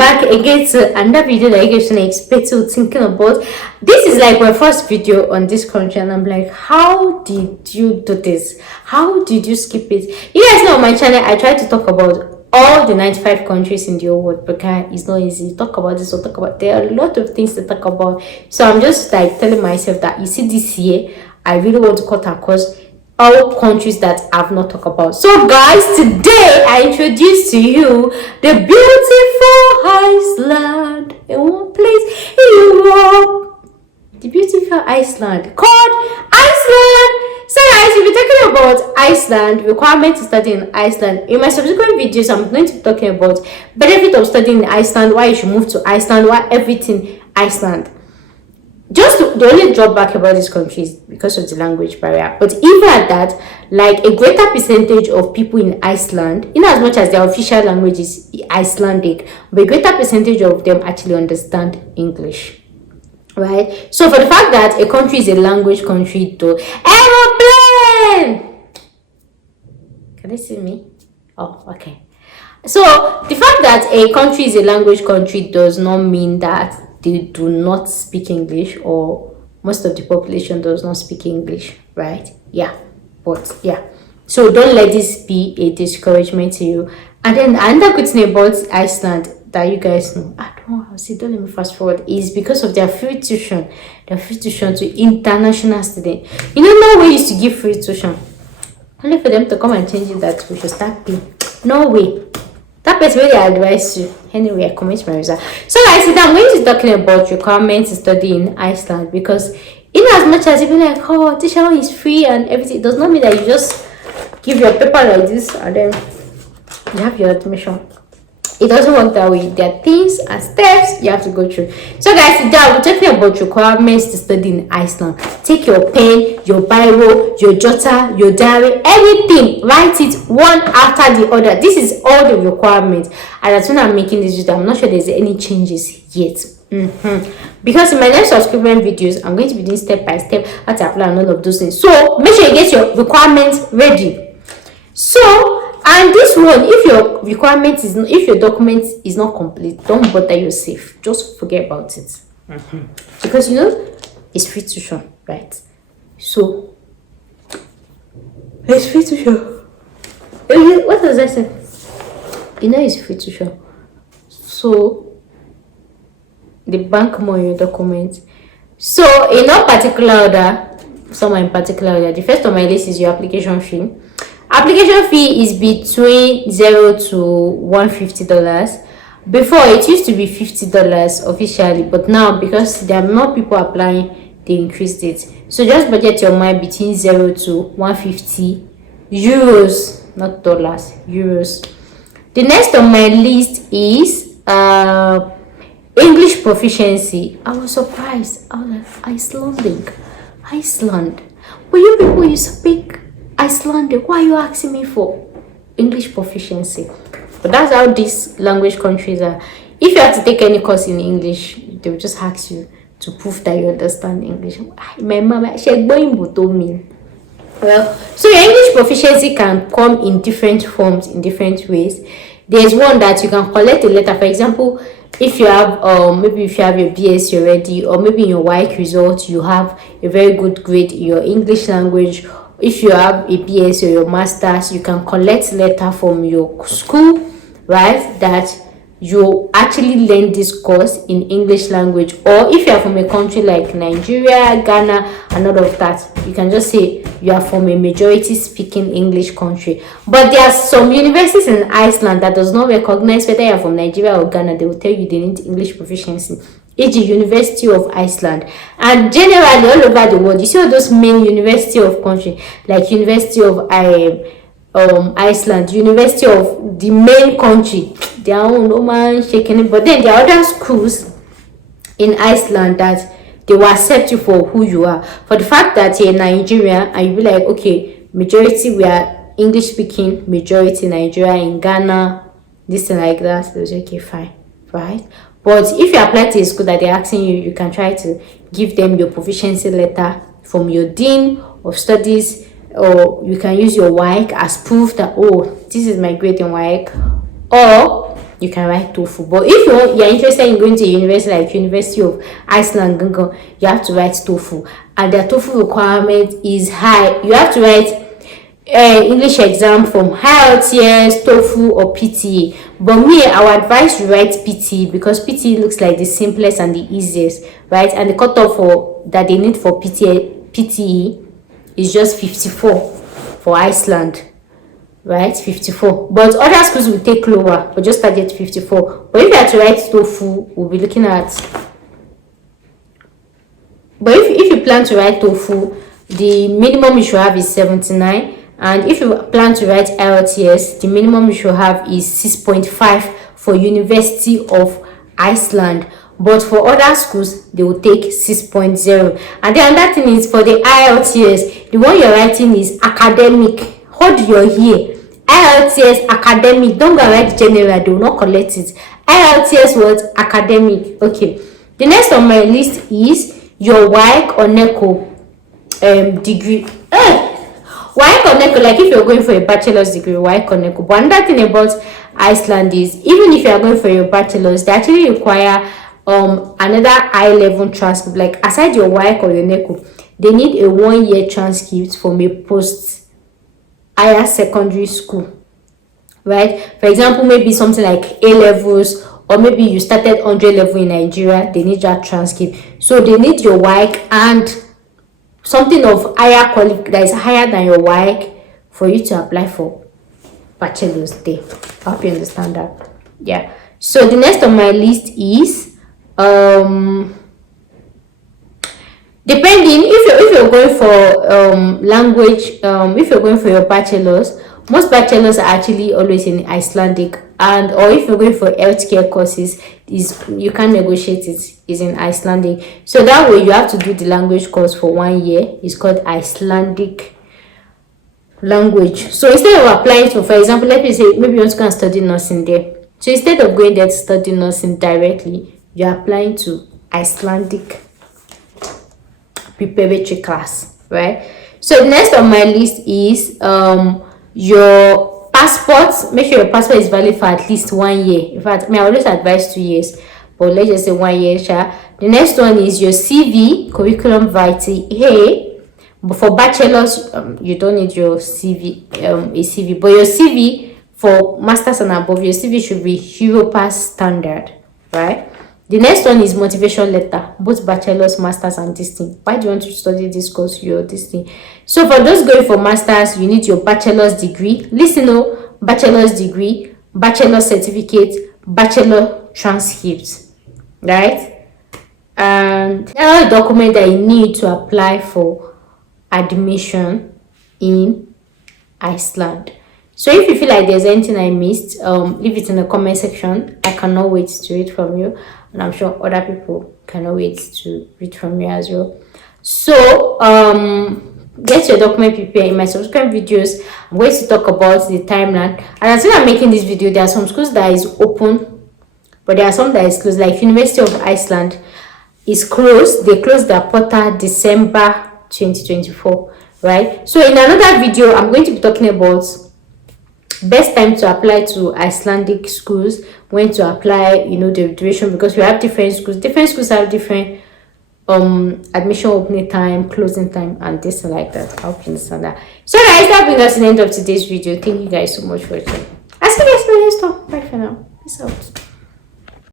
back again to another video that you guys can expect to thinking about. This is like my first video on this country, and I'm like, how did you do this? How did you skip it? You guys know on my channel I try to talk about all the 95 countries in the whole world, because it's not easy to talk about this or talk about. There are a lot of things to talk about, so I'm just like telling myself that, you see, this year I really want to cut across all countries that I've not talked about. So guys, today I introduce to you the beautiful Iceland, in one place in Europe. The beautiful Iceland, called Iceland. So guys, we'll be talking about Iceland, requirements to study in Iceland. In my subsequent videos, I'm going to be talking about benefit of studying in Iceland, why you should move to Iceland, why everything Iceland. The only drawback about this country is because of the language barrier. But even at that, like, a greater percentage of people in Iceland, in as much as their official language is Icelandic, but a greater percentage of them actually understand English, right? So for the fact that a country is a language country, though, aeroplane, can they see me? Oh, okay. So the fact that a country is a language country does not mean that they do not speak English, or most of the population does not speak English, right? Yeah, but yeah, so don't let this be a discouragement to you. And then another good thing about Iceland that you guys know, I don't know, see, don't let me fast forward, is because of their free tuition to international students. You know, Norway used to give free tuition, only for them to come and change it that we should start paying. No way. That person really advise you. Anyway, I commit my result. So guys, today I'm going to be talking about requirements to study in Iceland, because in as much as you be like, oh, this one is free and everything, it does not mean that you just give your paper like this and then you have your admission. It doesn't work that way. There are things and steps you have to go through. So guys, today we're talking about requirements to study in Iceland. Take your pen, your biro, your jotter, your diary, everything. Write it one after the other. This is all the requirements. And that's when I'm making this video. I'm not sure there's any changes yet. Because in my next subscription videos, I'm going to be doing step by step how to apply and all of those things. So make sure you get your requirements ready. So, and this one, if your requirement is, if your document is not complete, don't bother yourself. Just forget about it. Because you know it's free tuition, right? So it's free tuition. What does that say? You know it's free tuition. So the bank more your document. So in no particular order, somewhere in particular order, the first on my list is your application fee. Application fee is between $0 to $150. Before, it used to be $50 officially, but now because there are more people applying, they increased it. So just budget your mind between $0 to 150 euros, not dollars, euros. The next on my list is English proficiency. I was surprised. I was like, Iceland. But you people, you speak Icelandic, why are you asking me for English proficiency? But that's how these language countries are. If you have to take any course in English, they will just ask you to prove that you understand English. My mama, she told me. Well, so your English proficiency can come in different forms, in different ways. There's one that you can collect a letter. For example, if you have maybe if you have your BSc already, or maybe in your WAEC result you have a very good grade in your English language. If you have a BS or your master's, you can collect letter from your school, right, that you actually learn this course in English language. Or if you are from a country like Nigeria, Ghana, and all of that, you can just say you are from a majority speaking English country. But there are some universities in Iceland that does not recognize whether you are from Nigeria or Ghana. They will tell you they need English proficiency, e.g. University of Iceland. And generally all over the world, you see all those main university of country, like University of Iceland, University of the main country, their own no man shaking it. But then there are other schools in Iceland that they will accept you for who you are, for the fact that you're Nigeria, and you be like, okay, majority we are English speaking, majority Nigeria, in Ghana, this and like that. They was okay, fine, right? But if you apply to a school that they're asking you, you can try to give them your proficiency letter from your dean of studies, or you can use your WAEC as proof that, oh, this is my grade in WAEC. Or you can write TOEFL. But if you're interested in going to a university like University of Iceland, you have to write TOEFL, and the TOEFL requirement is high. You have to write English exam from IELTS, TOEFL, or PTE. But me, I would advise you write PTE, because PTE looks like the simplest and the easiest, right? And the cutoff for that they need for PTE is just 54 for Iceland, right? 54. But other schools will take lower, but just target 54. But if you have to write TOEFL, we'll be looking at. But if you plan to write TOEFL, the minimum you should have is 79. And if you plan to write IELTS, the minimum you should have is 6.5 for University of Iceland. But for other schools, they will take 6.0. And then another thing is, for the IELTS, the one you're writing is academic. Hold your ear. IELTS academic. Don't go write general, they will not collect it. IELTS was academic. Okay. The next on my list is your WAEC or NECO degree. WAEC or NECO, like if you're going for a bachelor's degree, WAEC or NECO. But another thing about Iceland is, even if you are going for your bachelor's, they actually require another high level transcript. Like aside your WAEC or your NECO, they need a 1-year transcript from a post higher secondary school, right? For example, maybe something like A levels, or maybe you started 100 level in Nigeria, they need that transcript. So they need your WAEC and something of higher quality that is higher than your WAEC for you to apply for bachelor's there. I hope you understand that. Yeah. So the next on my list is depending if you're going for language, if you're going for your bachelor's, most bachelors are actually always in Icelandic, and or if you're going for healthcare courses, is you can negotiate it, is in Icelandic. So that way you have to do the language course for 1 year. It's called Icelandic language. So instead of applying for example, let me say maybe you want to go and study nursing there. So instead of going there to study nursing directly, you're applying to Icelandic preparatory class, right? So the next on my list is your passport. Make sure your passport is valid for at least 1 year. In fact, I always advise 2 years, but let's just say 1 year. The next one is your CV, curriculum vitae. Hey, but for bachelors, you don't need your CV, a CV, but your CV for masters and above, your CV should be Europass standard, right? The next one is motivation letter, both bachelor's, masters, and this thing. Why do you want to study this course? Your this thing. So for those going for masters, you need your bachelor's degree. Listen, no, bachelor's degree, bachelor certificate, bachelor transcripts, right? And another document that you need to apply for admission in Iceland. So if you feel like there's anything I missed, leave it in the comment section. I cannot wait to read from you, and I'm sure other people cannot wait to read from you as well. So get your document prepared. In my subsequent videos, I'm going to talk about the timeline. And as I'm making this video, there are some schools that is open, but there are some that is closed. Like University of Iceland is closed. They closed their portal December 2024, right? So in another video, I'm going to be talking about best time to apply to Icelandic schools, when to apply, the duration, because we have different schools have different admission opening time, closing time, and this and like that. I hope you understand that. So guys, that brings us to the end of today's video. Thank you guys so much for watching. I'll see you guys in the next one. Bye for now. Peace out.